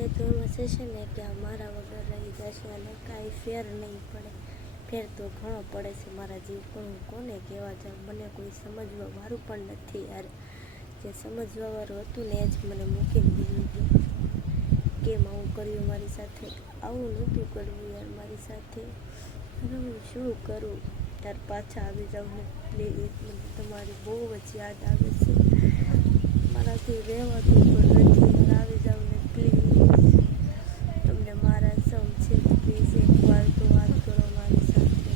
મને તો એમ હશે છે ને કે આ મારા વગર રહી જશે અને કાંઈ ફેર નહીં પડે. ફેર તો ઘણો પડે છે મારા જીવ, પણ હું કોને કહેવા જાઉં? મને કોઈ સમજવા વાળું પણ નથી યાર. જે સમજવા વાળું હતું ને એ જ મને મૂકીને દીધું ગયું. કેમ આવું કર્યું મારી સાથે? આવું નહોતું કરવું યાર મારી સાથે. હવે હું શું કરું યાર? પાછા આવી જાઉં ને પ્લીઝ. મને તમારી બહુ જ યાદ આવે છે. મારાથી રહેવાતું પણ નથી યાર. આવી જાઉં ને પ્લીઝ. તમને મારા સમ છે, પ્લીઝ એકવાર તો વાત કરો મારી સાથે.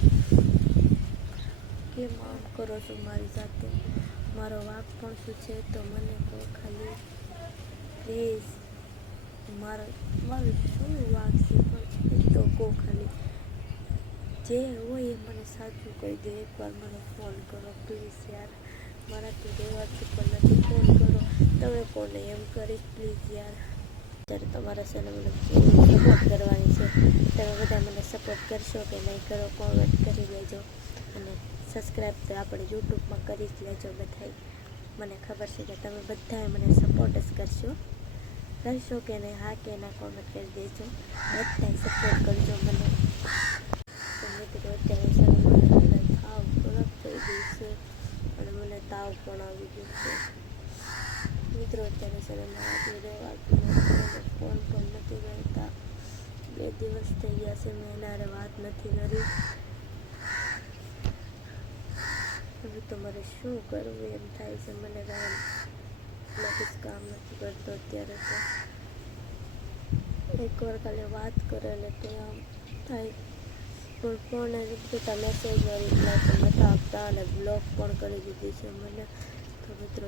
કેમ આમ કરો છો મારી સાથે? મારો વાંક પણ શું છે તો મને કહો ખાલી પ્લીઝ. મારું શું વાંક છે પણ એ તો કહો ખાલી. જે હોય એ મને સાચું કહી દે. એકવાર મને ફોન કરો પ્લીઝ યાર. મારાથી રહેવાતું પણ નથી. ફોન કરો. તમે કોને એમ કરીશ પ્લીઝ યાર. અત્યારે તમારા છે ને મને સપોર્ટ કરવાની છે. તમે બધા મને સપોર્ટ કરશો કે નહીં કરો? કોમેન્ટ કરી દેજો. અને સબસ્ક્રાઈબ તો આપણે યુટ્યુબમાં કરી જ લેજો બધાય. મને ખબર છે કે તમે બધાએ મને સપોર્ટ જ કરશો કે નહીં? હા કે ના કોમેન્ટ કરી દેજો. બધાય સપોર્ટ કરજો મને. તો મિત્રો અત્યારે છે મને તાવ ખરાબ થઈ ગઈ છે અને મને તાવ પણ આવી ગયો છે. મિત્રો અત્યારે છે ને મારાથી રહેવાતું નથી. ફોન પણ નથી કરતા. 2 દિવસ થઈ ગયા છે મેં એના હારે વાત નથી કરી. હવે તો મારે શું કરવું એમ થાય છે. મને કાંઈ કામ નથી કરતો અત્યારે તો. એકવાર ખાલી વાત કરે ને તો આમ થાય. પણ ફોન બધા મેસેજનો રિપ્લાય પણ નહોતા આપતા અને બ્લોક પણ કરી દીધી છે મને. તો મિત્રો